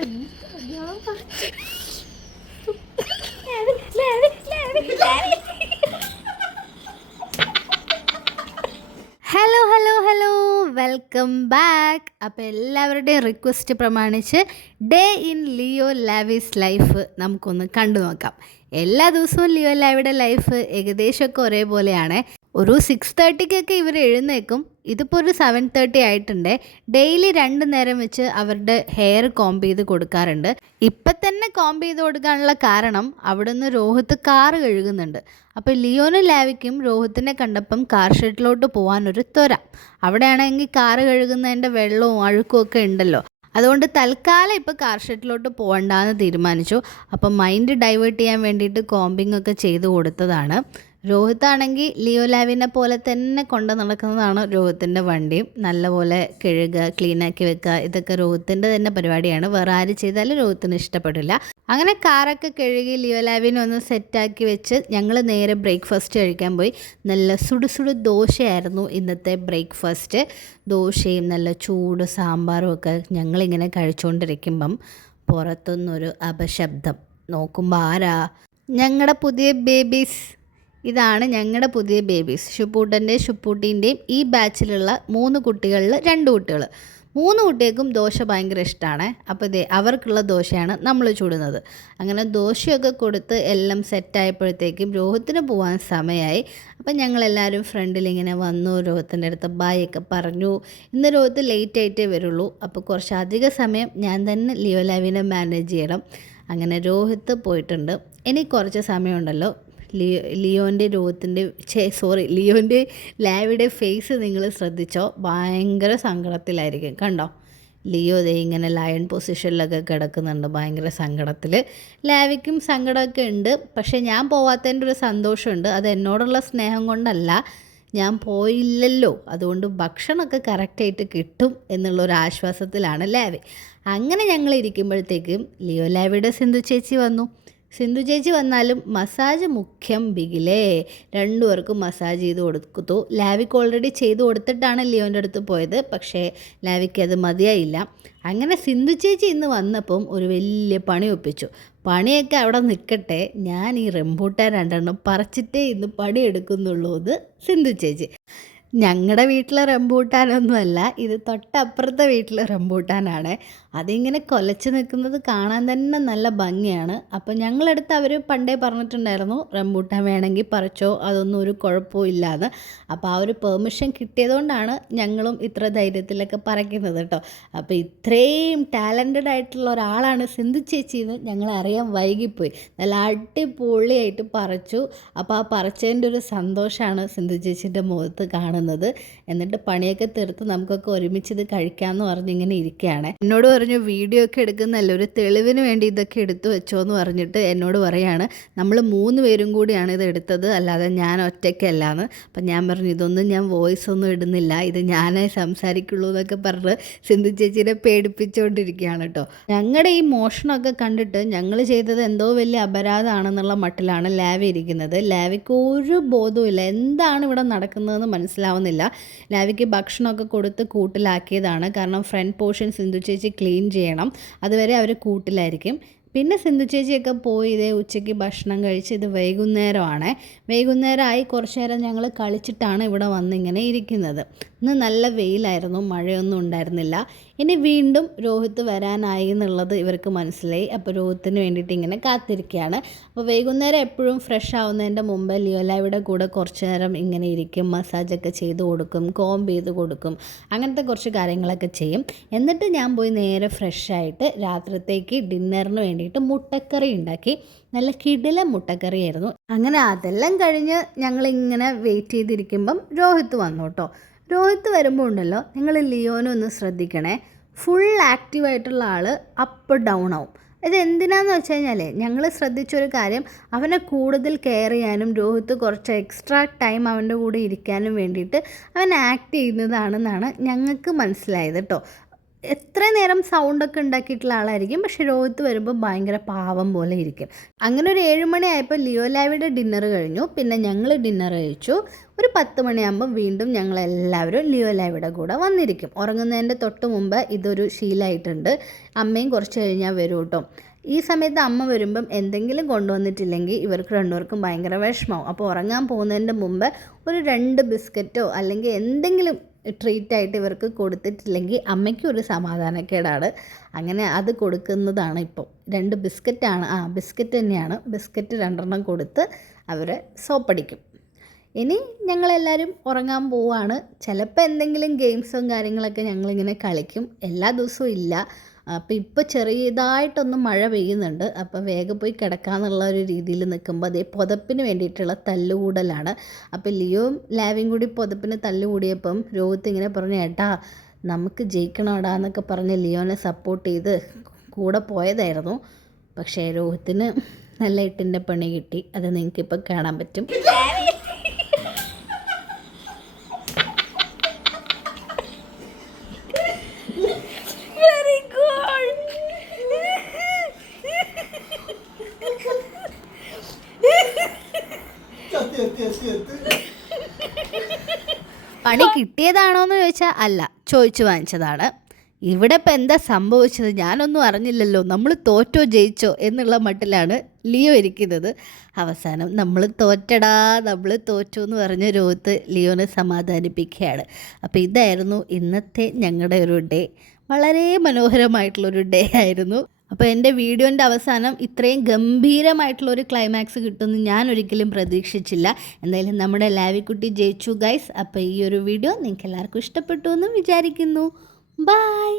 Hello hello hello welcome back അപ്പോൾ എല്ലാവരുടെയും request പ്രമാണിച്ച് day in Leo lavish life നമുക്കൊന്ന് കണ്ടു നോക്കാം എല്ലാ ദിവസവും ലീവല്ല ഇവിടെ ലൈഫ് ഏകദേശമൊക്കെ ഒരേപോലെയാണ്. ഒരു സിക്സ് തേർട്ടിക്കൊക്കെ ഇവർ എഴുന്നേക്കും ഇതിപ്പോൾ ഒരു സെവൻ തേർട്ടി ആയിട്ടുണ്ട്. ഡെയിലി രണ്ട് നേരം വെച്ച് അവരുടെ ഹെയർ കോംബ് ചെയ്ത് കൊടുക്കാറുണ്ട്. ഇപ്പം തന്നെ കോംബ് ചെയ്ത് കൊടുക്കാനുള്ള കാരണം അവിടുന്ന് രോഹിത്ത് കാർ കഴുകുന്നുണ്ട്. അപ്പോൾ ലിയോനും ലാവിക്കും രോഹിത്തിനെ കണ്ടപ്പം കാർ ഷെഡിലോട്ട് പോകാനൊരു ത്വര. അവിടെയാണെങ്കിൽ കാർ കഴുകുന്നതിന്റെ വെള്ളവും അഴുക്കും ഒക്കെ ഉണ്ടല്ലോ. അതുകൊണ്ട് തൽക്കാലം ഇപ്പോൾ ഷെഡിലോട്ട് പോകണ്ടെന്ന് തീരുമാനിച്ചു. അപ്പം മൈൻഡ് ഡൈവേർട്ട് ചെയ്യാൻ വേണ്ടിയിട്ട് കോമ്പിംഗ് ഒക്കെ ചെയ്തു കൊടുത്തതാണ്. രോഹിത് ആണെങ്കിൽ ലിയോ ലാവിനെ പോലെ തന്നെ കൊണ്ട് നടക്കുന്നതാണ് രോഹിത്തിന്റെ വണ്ടിയും നല്ലപോലെ കഴുകുക ക്ലീനാക്കി വെക്കുക ഇതൊക്കെ രോഹിത്തിന്റെ തന്നെ പരിപാടിയാണ്. വേറെ ആര് ചെയ്താലും രോഹിത്തിന് ഇഷ്ടപ്പെടില്ല. അങ്ങനെ കാറൊക്കെ കഴുകി ലിയോലാവിനൊന്ന് സെറ്റാക്കി വെച്ച് ഞങ്ങൾ നേരെ ബ്രേക്ക്ഫാസ്റ്റ് കഴിക്കാൻ പോയി. നല്ല സുടുസുടു ദോശയായിരുന്നു ഇന്നത്തെ ബ്രേക്ക്ഫാസ്റ്റ്. ദോശയും നല്ല ചൂട് സാമ്പാറും ഒക്കെ ഞങ്ങളിങ്ങനെ കഴിച്ചുകൊണ്ടിരിക്കുമ്പം പുറത്തുനിന്നൊരു അപശബ്ദം. നോക്കുമ്പോൾ ആരാ? ഞങ്ങളുടെ പുതിയ ബേബീസ്. ഇതാണ് ഞങ്ങളുടെ പുതിയ ബേബീസ്. ഷുപ്പൂട്ടന്റെയും ഷുപ്പൂട്ടീന്റെയും ഈ ബാച്ചിലുള്ള മൂന്ന് കുട്ടികളിൽ രണ്ട് കുട്ടികൾ മൂന്ന് കുട്ടികൾക്കും ദോശ ഭയങ്കര ഇഷ്ടമാണ് അപ്പോൾ ഇതേ അവർക്കുള്ള ദോശയാണ് നമ്മൾ ചൂടുന്നത്. അങ്ങനെ ദോശയൊക്കെ കൊടുത്ത് എല്ലാം സെറ്റായപ്പോഴത്തേക്കും രോഹത്തിന് പോകാൻ സമയമായി അപ്പം ഞങ്ങളെല്ലാവരും ഫ്രണ്ടിൽ ഇങ്ങനെ വന്നു. രോഹത്തിന്റെ അടുത്ത് ബായ് ഒക്കെ പറഞ്ഞു. ഇന്ന് രോഹത്ത് ലേറ്റ് ആയിട്ടേ വരുള്ളൂ. അപ്പോൾ കുറച്ച് അധിക സമയം ഞാൻ തന്നെ ലിയോ ലാവിനെ മാനേജ് ചെയ്യണം. അങ്ങനെ രോഹിത്ത് പോയിട്ടുണ്ട്. ഇനി കുറച്ച് സമയമുണ്ടല്ലോ. ലിയോ ലിയോന്റെ രോഗത്തിന്റെ ചേ സോറി ലിയോന്റെ ലാവിയുടെ ഫേസ് നിങ്ങൾ ശ്രദ്ധിച്ചോ? ഭയങ്കര സങ്കടത്തിലായിരിക്കും കണ്ടോ? ലിയോ ദേ ഇങ്ങനെ ലയൺ പൊസിഷനിലൊക്കെ കിടക്കുന്നുണ്ട് ഭയങ്കര സങ്കടത്തിൽ ലാവിക്കും സങ്കടമൊക്കെ ഉണ്ട് പക്ഷേ ഞാൻ പോവാത്തതിന്റെ ഒരു സന്തോഷമുണ്ട്. അത് എന്നോടുള്ള സ്നേഹം കൊണ്ടല്ല ഞാൻ പോയില്ലല്ലോ. അതുകൊണ്ട് ഭക്ഷണമൊക്കെ കറക്റ്റായിട്ട് കിട്ടും എന്നുള്ളൊരു ആശ്വാസത്തിലാണ് ലാവി. അങ്ങനെ ഞങ്ങൾ ഇരിക്കുമ്പോഴത്തേക്കും ലിയോ ലാവിയുടെ സിന്ധു ചേച്ചി വന്നു. സിന്ധു ചേച്ചി വന്നാലും മസാജ് മുഖ്യം ബിഗിലേ. രണ്ടുപേർക്കും മസാജ് ചെയ്ത് കൊടുത്തു. ലാവിക്ക് ഓൾറെഡി ചെയ്ത് കൊടുത്തിട്ടാണ് ലിയോന്റെ അടുത്ത് പോയത്. പക്ഷേ ലാവിക്ക് അത് മതിയായില്ല. അങ്ങനെ സിന്ധു ചേച്ചി ഇന്ന് വന്നപ്പം ഒരു വലിയ പണി ഒപ്പിച്ചു. പണിയൊക്കെ അവിടെ നിൽക്കട്ടെ. ഞാൻ ഈ റെമ്പൂട്ടാൻ രണ്ടെണ്ണം പറിച്ചിട്ടേ ഇന്ന് പണിയെടുക്കുന്നുള്ളൂ എന്ന് സിന്ധു ചേച്ചി. ഞങ്ങളുടെ വീട്ടിലെ റംബൂട്ടാനൊന്നുമല്ല ഇത് തൊട്ടപ്പുറത്തെ വീട്ടിലെ റംബൂട്ടാനാണ്. അതിങ്ങനെ കൊലച്ച് നിൽക്കുന്നത് കാണാൻ തന്നെ നല്ല ഭംഗിയാണ്. അപ്പോൾ ഞങ്ങളടുത്ത് അവർ പണ്ടേ പറഞ്ഞിട്ടുണ്ടായിരുന്നു റംബൂട്ടാൻ വേണമെങ്കിൽ പറിച്ചോ അതൊന്നും ഒരു കുഴപ്പവും ഇല്ലാതെ അപ്പോൾ ആ ഒരു പെർമിഷൻ കിട്ടിയതുകൊണ്ടാണ് ഞങ്ങളും ഇത്ര ധൈര്യത്തിലൊക്കെ പറിക്കുന്നത് കേട്ടോ. അപ്പോൾ ഇത്രയും ടാലന്റഡ് ആയിട്ടുള്ള ഒരാളാണ് സിന്ധു ചേച്ചി അറിയാൻ വൈകിപ്പോയി. നല്ല അടിപൊളിയായിട്ട് പറിച്ചു. അപ്പോൾ ആ പറിച്ചതിന്റെ ഒരു സന്തോഷമാണ് സിന്ധു ചേച്ചീന്റെ മുഖത്ത് കാണുന്നത്. എന്നിട്ട് പണിയൊക്കെ തീർത്ത് നമുക്കൊക്കെ ഒരുമിച്ച് ഇത് കഴിക്കാമെന്ന് പറഞ്ഞ് ഇങ്ങനെ ഇരിക്കുകയാണ്. എന്നോട് പറഞ്ഞു വീഡിയോ ഒക്കെ എടുക്കുന്നല്ല ഒരു തെളിവിന് വേണ്ടി ഇതൊക്കെ എടുത്തു വെച്ചോ എന്ന് പറഞ്ഞിട്ട് എന്നോട് പറയാണ്. നമ്മൾ മൂന്ന് പേരും കൂടിയാണ് ഇത് എടുത്തത് അല്ലാതെ ഞാൻ ഒറ്റയ്ക്കല്ലാന്ന്. അപ്പം ഞാൻ പറഞ്ഞു ഇതൊന്നും ഞാൻ വോയിസ് ഒന്നും ഇടുന്നില്ല ഇത് ഞാനേ സംസാരിക്കുള്ളൂ എന്നൊക്കെ പറഞ്ഞ് സിന്ധു ചേച്ചീനെ പേടിപ്പിച്ചുകൊണ്ടിരിക്കുകയാണ് കേട്ടോ. ഞങ്ങളുടെ ഈ മോഷണമൊക്കെ കണ്ടിട്ട് ഞങ്ങൾ ചെയ്തത് എന്തോ വലിയ അപരാധമാണെന്നുള്ള മട്ടിലാണ് ലാവി ഇരിക്കുന്നത്. ലാവിക്ക് ഒരു ബോധവുമില്ല എന്താണ് ഇവിടെ നടക്കുന്നതെന്ന് മനസ്സിലാവുന്നില്ല ലാവിക്ക് ഭക്ഷണമൊക്കെ കൊടുത്ത് കൂട്ടിലാക്കിയതാണ്. കാരണം ഫ്രണ്ട് പോർഷൻ സിന്ധു ചേച്ചി ക്ലീൻ ചെയ്യണം. അതുവരെ അവർ കൂട്ടിലായിരിക്കും. പിന്നെ സിന്ധു ചേച്ചിയൊക്കെ പോയി ഇതേ ഉച്ചയ്ക്ക് ഭക്ഷണം കഴിച്ച് ഇത് വൈകുന്നേരമാണ്. വൈകുന്നേരമായി കുറച്ച് നേരം ഞങ്ങൾ കളിച്ചിട്ടാണ് ഇവിടെ വന്നിങ്ങനെ ഇരിക്കുന്നത്. ഇന്ന് നല്ല വെയിലായിരുന്നു. മഴയൊന്നും ഉണ്ടായിരുന്നില്ല. ഇനി വീണ്ടും രോഹിത് വരാനായി എന്നുള്ളത് ഇവർക്ക് മനസ്സിലായി. അപ്പോൾ രോഹിത്തിന് വേണ്ടിയിട്ട് ഇങ്ങനെ കാത്തിരിക്കുകയാണ്. അപ്പോൾ വൈകുന്നേരം എപ്പോഴും ഫ്രഷ് ആവുന്നതിന്റെ മുമ്പ് ലിയോലാവിടെ കൂടെ കുറച്ച് നേരം ഇങ്ങനെ ഇരിക്കും. മസാജൊക്കെ ചെയ്ത് കൊടുക്കും കോംബ് ചെയ്ത് കൊടുക്കും അങ്ങനത്തെ കുറച്ച് കാര്യങ്ങളൊക്കെ ചെയ്യും. എന്നിട്ട് ഞാൻ പോയി നേരെ ഫ്രഷായിട്ട് രാത്രിത്തേക്ക് ഡിന്നറിന് വേണ്ടിയിട്ട് മുട്ടക്കറി ഉണ്ടാക്കി. നല്ല കിടില മുട്ടക്കറിയായിരുന്നു. അങ്ങനെ അതെല്ലാം കഴിഞ്ഞ് ഞങ്ങളിങ്ങനെ വെയിറ്റ് ചെയ്തിരിക്കുമ്പം രോഹിത്ത് വന്നു കേട്ടോ. രോഹിത്ത് വരുമ്പോൾ ഉണ്ടല്ലോ നിങ്ങൾ ലിയോനെ ഒന്ന് ശ്രദ്ധിക്കണേ. ഫുൾ ആക്റ്റീവായിട്ടുള്ള ആൾ അപ്പ് ഡൗൺ ആവും. ഇത് എന്തിനാന്ന് വെച്ച് കഴിഞ്ഞാൽ ഞങ്ങൾ ശ്രദ്ധിച്ചൊരു കാര്യം അവനെ കൂടുതൽ കെയർ ചെയ്യാനും രോഹിത്ത് കുറച്ച് എക്സ്ട്രാ ടൈം അവന്റെ കൂടെ ഇരിക്കാനും വേണ്ടിയിട്ട് അവൻ ആക്ട് ചെയ്യുന്നതാണെന്നാണ് ഞങ്ങൾക്ക് മനസ്സിലായത് കേട്ടോ എത്ര നേരം സൗണ്ടൊക്കെ ഉണ്ടാക്കിയിട്ടുള്ള ആളായിരിക്കും. പക്ഷെ രോഹിത്ത് വരുമ്പോൾ ഭയങ്കര പാവം പോലെ ഇരിക്കും. അങ്ങനെ ഒരു ഏഴ് മണിയായപ്പോൾ ലിയോ ലാവിയുടെ ഡിന്നർ കഴിഞ്ഞു. പിന്നെ ഞങ്ങൾ ഡിന്നർ കഴിച്ചു. ഒരു പത്ത് മണിയാകുമ്പോൾ വീണ്ടും ഞങ്ങളെല്ലാവരും ലിയോ ലാവിയുടെ കൂടെ വന്നിരിക്കും. ഉറങ്ങുന്നതിന്റെ തൊട്ട് മുമ്പ് ഇതൊരു ശീലമായിട്ടുണ്ട് അമ്മയും കുറച്ച് കഴിഞ്ഞാൽ വരും കേട്ടോ ഈ സമയത്ത് അമ്മ വരുമ്പം എന്തെങ്കിലും കൊണ്ടുവന്നിട്ടില്ലെങ്കിൽ ഇവർക്ക് രണ്ടുപേർക്കും ഭയങ്കര വിഷമമാവും അപ്പോൾ ഉറങ്ങാൻ പോകുന്നതിന്റെ മുമ്പ് ഒരു രണ്ട് ബിസ്ക്കറ്റോ അല്ലെങ്കിൽ എന്തെങ്കിലും ട്രീറ്റായിട്ട് ഇവർക്ക് കൊടുത്തിട്ടില്ലെങ്കിൽ അമ്മയ്ക്കും ഒരു സമാധാനക്കേടാണ്. അങ്ങനെ അത് കൊടുക്കുന്നതാണ് ഇപ്പോൾ രണ്ട് ബിസ്ക്കറ്റാണ് ആ ബിസ്ക്കറ്റ് തന്നെയാണ്. ബിസ്ക്കറ്റ് രണ്ടെണ്ണം കൊടുത്ത് അവരെ സോപ്പടിക്കും. ഇനി ഞങ്ങളെല്ലാവരും ഉറങ്ങാൻ പോവാണ്. ചിലപ്പോൾ എന്തെങ്കിലും ഗെയിംസും കാര്യങ്ങളൊക്കെ ഞങ്ങളിങ്ങനെ കളിക്കും. എല്ലാ ദിവസവും ഇല്ല. അപ്പോൾ ഇപ്പോൾ ചെറിയതായിട്ടൊന്ന് മഴ പെയ്യുന്നുണ്ട്. അപ്പോൾ വേഗം പോയി കിടക്കാന്നുള്ള ഒരു രീതിയിൽ നിൽക്കുമ്പോൾ അതേ പുതപ്പിന് വേണ്ടിയിട്ടുള്ള തല്ലുകൂടലാണ്. അപ്പോൾ ലിയോയും ലാവിയും കൂടി പുതപ്പിന് തല്ലുകൂടിയപ്പം രോഹിത്ത് ഇങ്ങനെ പറഞ്ഞു ഏട്ടാ നമുക്ക് ജയിക്കണോടാ എന്നൊക്കെ പറഞ്ഞ് ലിയോനെ സപ്പോർട്ട് ചെയ്ത് കൂടെ പോയതായിരുന്നു. പക്ഷേ രോഹിത്തിന് നല്ല ഇട്ടിന്റെ പണി കിട്ടി. അത് നിങ്ങൾക്കിപ്പോൾ കാണാൻ പറ്റും. പണി കിട്ടിയതാണോന്ന് ചോദിച്ചാൽ അല്ല ചോദിച്ചു വാങ്ങിച്ചതാണ്. ഇവിടെ ഇപ്പം എന്താ സംഭവിച്ചത് ഞാനൊന്നും അറിഞ്ഞില്ലല്ലോ നമ്മൾ തോറ്റോ ജയിച്ചോ എന്നുള്ള മട്ടിലാണ് ലിയോ ഇരിക്കുന്നത്. അവസാനം നമ്മൾ തോറ്റടാ നമ്മൾ തോറ്റു എന്ന് പറഞ്ഞ് രോഹിത്ത് ലിയോനെ സമാധാനിപ്പിക്കുകയാണ്. അപ്പോൾ ഇതായിരുന്നു ഇന്നത്തെ ഞങ്ങളുടെ ഒരു ഡേ. വളരെ മനോഹരമായിട്ടുള്ളൊരു ഡേ ആയിരുന്നു. അപ്പോൾ എന്റെ വീഡിയോന്റെ അവസാനം ഇത്രയും ഗംഭീരമായിട്ടുള്ള ഒരു ക്ലൈമാക്സ് കിട്ടുമെന്ന് ഞാൻ ഒരിക്കലും പ്രതീക്ഷിച്ചില്ല. എന്തായാലും നമ്മുടെ ലാവിക്കുട്ടി ജയിച്ചു ഗൈസ് അപ്പോൾ ഈ ഒരു വീഡിയോ നിങ്ങൾക്ക് എല്ലാവർക്കും ഇഷ്ടപ്പെട്ടു എന്ന് വിചാരിക്കുന്നു. ബായ്